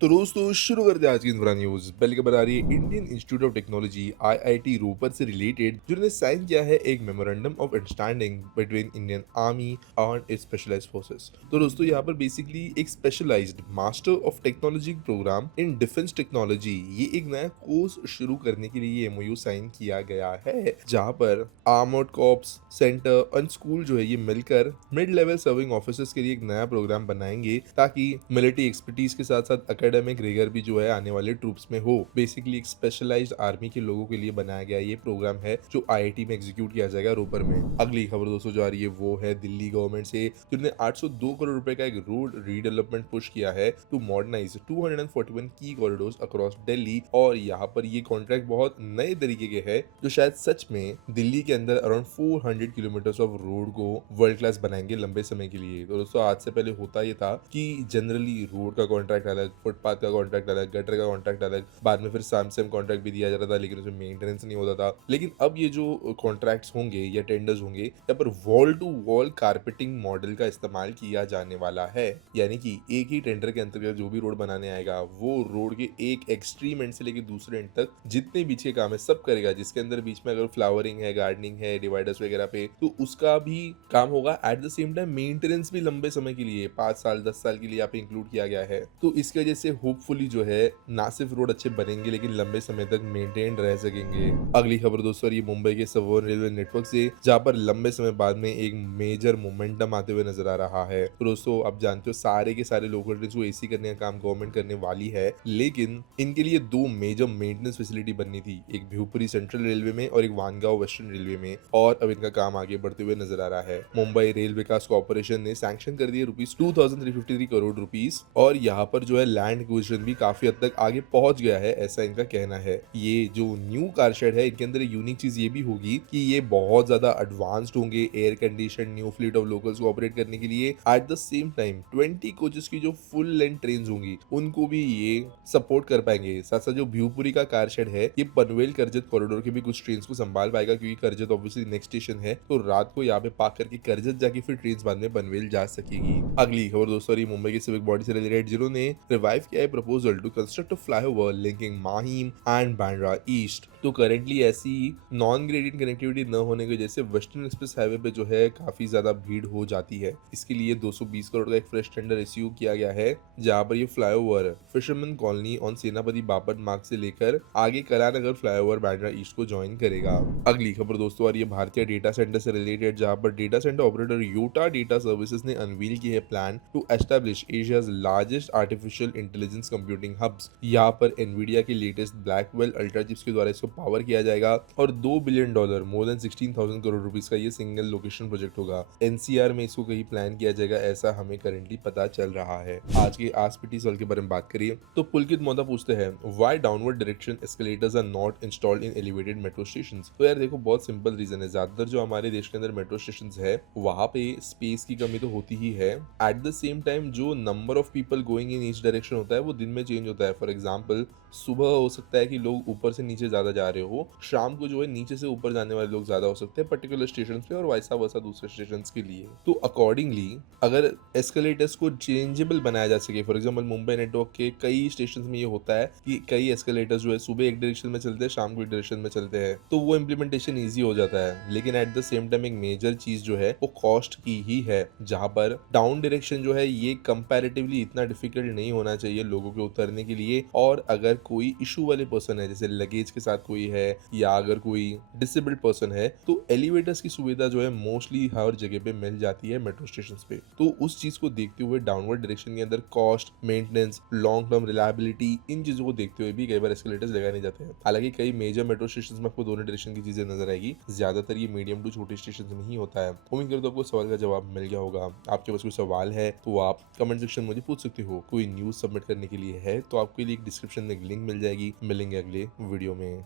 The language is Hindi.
तो दोस्तों शुरू करते हैं आज की इंफ्रा न्यूज। पहली खबर आ रही है Indian Institute of Technology IIT Ropar से रिलेटेड, जिन्होंने साइन किया है एक memorandum of understanding between Indian Army and its specialised forces. तो दोस्तों यहाँ पर बेसिकली एक specialised master of technology programme in defence technology, ये एक नया कोर्स शुरू करने के लिए एमओयू साइन किया गया है, जहाँ पर आर्मर्ड कॉर्प्स सेंटर और स्कूल जो है ये मिलकर मिड लेवल सर्विंग ऑफिसर्स के लिए एक नया प्रोग्राम बनाएंगे, ताकि मिलिट्री एक्सपर्टीज के साथ साथ एकेडमिक रिगर भी जो है आने वाले ट्रूप्स में हो। बेसिकली एक स्पेशलाइज्ड आर्मी के लोगों के लिए बनाया गया ये प्रोग्राम है, जो आईआईटी में एग्जीक्यूट किया जाएगा रोपर में। अगली खबर दोस्तों जो आ रही है वो है दिल्ली गवर्नमेंट से, जिन्होंने 802 करोड़ रुपए का एक रोड रीडेवलपमेंट पुश किया है टू मॉडर्नाइज 241 की कॉरिडोर्स अक्रॉस दिल्ली। और यहाँ पर ये कॉन्ट्रैक्ट बहुत नए तरीके के है, जो शायद सच में दिल्ली के अंदर अराउंड 400 किलोमीटर ऑफ रोड को वर्ल्ड क्लास बनाएंगे लंबे समय के लिए। तो दोस्तों आज से पहले होता ये था कि जनरली रोड का कॉन्ट्रैक्ट अलग, फुटपाथ का कॉन्ट्रैक्ट अलग, गटर का कॉन्ट्रैक्ट अलग, बाद में फिर सेम कॉन्ट्रैक्ट भी दिया जाता था, लेकिन उसमें मेंटेनेंस नहीं होता था। लेकिन अब ये जो कॉन्ट्रैक्ट्स होंगे या टेंडर्स होंगे, यहाँ पर wall to wall carpeting model का इस्तेमाल किया जाने वाला है। यानी कि एक ही टेंडर के अंतर्गत जो भी रोड बनाने आएगा, वो रोड के एक एक्सट्रीम एंड से लेकर दूसरे एंड तक जितने बीच के काम है सब करेगा, जिसके अंदर बीच में अगर फ्लावरिंग है, गार्डनिंग है, डिवाइडर्स वगैरह पे, तो उसका भी काम होगा। At the same time maintenance भी लंबे समय के लिए 5 साल 10 साल के लिए यहाँ पे इंक्लूड किया गया है। तो इसकी वजह से होपफुली जो है ना सिर्फ रोड अच्छे बनेंगे, लेकिन लंबे समय तक मेंटेन रह सकेंगे। अगली खबर दोस्तों ये मुंबई के सबर्न रेलवे नेटवर्क से, जहाँ पर लंबे समय बाद में एक मेजर मोमेंटम आते हुए नजर आ रहा है। तो दोस्तों आप जानते हो सारे के सारे लोकल ट्रेन को एसी करने का काम गवर्नमेंट करने वाली है, लेकिन इनके लिए दो मेजर मेंटेनेंस फैसिलिटी बननी थी, एक भिवपुरी सेंट्रल रेलवे में और एक वानगांव वेस्टर्न रेलवे में। और अब इनका काम आगे बढ़ते हुए नजर आ रहा है। मुंबई रेल विकास कॉर्पोरेशन ने सैंक्शन कर दिए ₹2353 करोड़ रुपीस, और यहाँ पर जो है लैंड एक्विजिशन भी काफी हद तक आगे पहुंच गया है, ऐसा इनका कहना है। ये जो न्यू कार शेड है, इनके अंदर यूनिक चीज ये भी होगी कि ये बहुत ज्यादा एडवांस्ड होंगे, air condition new fleet of locals को ऑपरेट करने के लिए। At the same time 20 coaches की जो फुल लेंथ ट्रेन होंगी, उनको भी ये सपोर्ट कर पाएंगे। साथ साथ जो भिवपुरी का कार शेड है, ये पनवेल करजत कॉरिडोर के भी कुछ ट्रेन को संभाल पाएगा, क्योंकि करजत ऑब्वियसली नेक्स्ट स्टेशन है, तो रात को यहाँ पे पार्क करके करजत जाके फिर ट्रेन बाद में पनवेल जा सकेगी। अगली खबर दोस्तों मुंबई की सिविक बॉडी से रिलेटेड, जिन्होंने रिवाइव किया है proposal to construct a flyover linking Mahim and Bandra east. तो करेंटली ऐसी नॉन ग्रेडियंट कनेक्टिविटी न होने की वजह से वेस्टर्न एक्सप्रेस हाईवे पे जो है काफी ज्यादा भीड़ हो जाती है। इसके लिए 220 करोड़ का एक फ्रेश टेंडर इश्यू किया गया है, जहां पर ये फ्लाईओवर फिशरमैन कॉलोनी ऑन सेनापति बापट मार्ग से लेकर आगे कलानगर फ्लाईओवर बांद्रा ईस्ट को ज्वाइन करेगा। अगली खबर दोस्तों आ रही है भारतीय डेटा सेंटर से रिलेटेड, जहां पर data centre operator Yotta data services ने अनवील की है plan to establish Asia's largest artificial intelligence computing hubs. यहाँ पर एनवीडिया के लेटेस्ट ब्लैकवेल अल्ट्रा चिप्स के द्वारा इसको पावर किया जाएगा, और $2 billion more than 16,000 crore rupees का ये सिंगल लोकेशन प्रोजेक्ट होगा। एनसीआर में इसको कहीं प्लान किया जाएगा, ऐसा हमें करेंटली पता चल रहा है। आज के आसपीटी सवाल के बारे में बात करिए तो पुलकित मोदा पूछते हैं, why downward direction escalators are not installed in elevated metro stations. तो यार देखो बहुत सिंपल रीजन है, ज्यादातर जो हमारे देश के अंदर मेट्रो स्टेशंस है, वहां पे स्पेस की कमी तो होती ही है। एट द सेम टाइम जो number of people going in each direction होता है, वो दिन में चेंज होता है। फॉर एग्जाम्पल सुबह हो सकता है कि लोग ऊपर से नीचे ज्यादा जा रहे हो, शाम को जो है नीचे से ऊपर जाने वाले लोग ज्यादा हो सकते हैं पर्टिकुलर स्टेशन पे, और वैसा वैसा दूसरे स्टेशन के लिए। तो अकॉर्डिंगली अगर एस्केलेटर्स को चेंजेबल बनाया जा सके, फॉर एग्जाम्पल मुंबई नेटवर्क के कई स्टेशन में ये होता है कि कई एस्केलेटर्स जो है सुबह एक डायरेक्शन में चलते हैं, शाम को एक डायरेक्शन में चलते हैं, तो वो इम्प्लीमेंटेशन ईजी हो जाता है। लेकिन एट द सेम टाइम एक मेजर चीज जो है वो कॉस्ट की ही है, जहां पर डाउन डायरेक्शन जो है ये कंपैरेटिवली इतना डिफिकल्ट नहीं होना चाहिए लोगों के उतरने के लिए। और अगर कोई इशू वाले पर्सन है, जैसे लगेज के साथ कोई है, या अगर कोई डिसेबल्ड पर्सन है, तो एलिवेटर्स की सुविधा जो है मोस्टली हर जगह पे मिल जाती है मेट्रो स्टेशन पे। तो उस चीज को देखते हुए डाउनवर्ड डायरेक्शन के अंदर cost, maintenance, long term reliability, इन चीजों को देखते हुए भी कई बार एस्केलेटर्स लगाए नहीं जाते हैं। हालांकि कई मेजर मेट्रो स्टेशन में आपको दोनों डायरेक्शन की चीजें नजर आएगी, ज्यादातर ये मीडियम टू छोटे स्टेशन में ही होता है। उम्मीद करता हूं आपको सवाल का जवाब मिल गया होगा। आपके पास कोई सवाल है तो आप कमेंट सेक्शन में मुझे पूछ सकते हो। कोई न्यूज सबमिट करने के लिए है तो आपके लिए एक डिस्क्रिप्शन में एक लिंक मिल जाएगी। मिलेंगे अगले वीडियो में।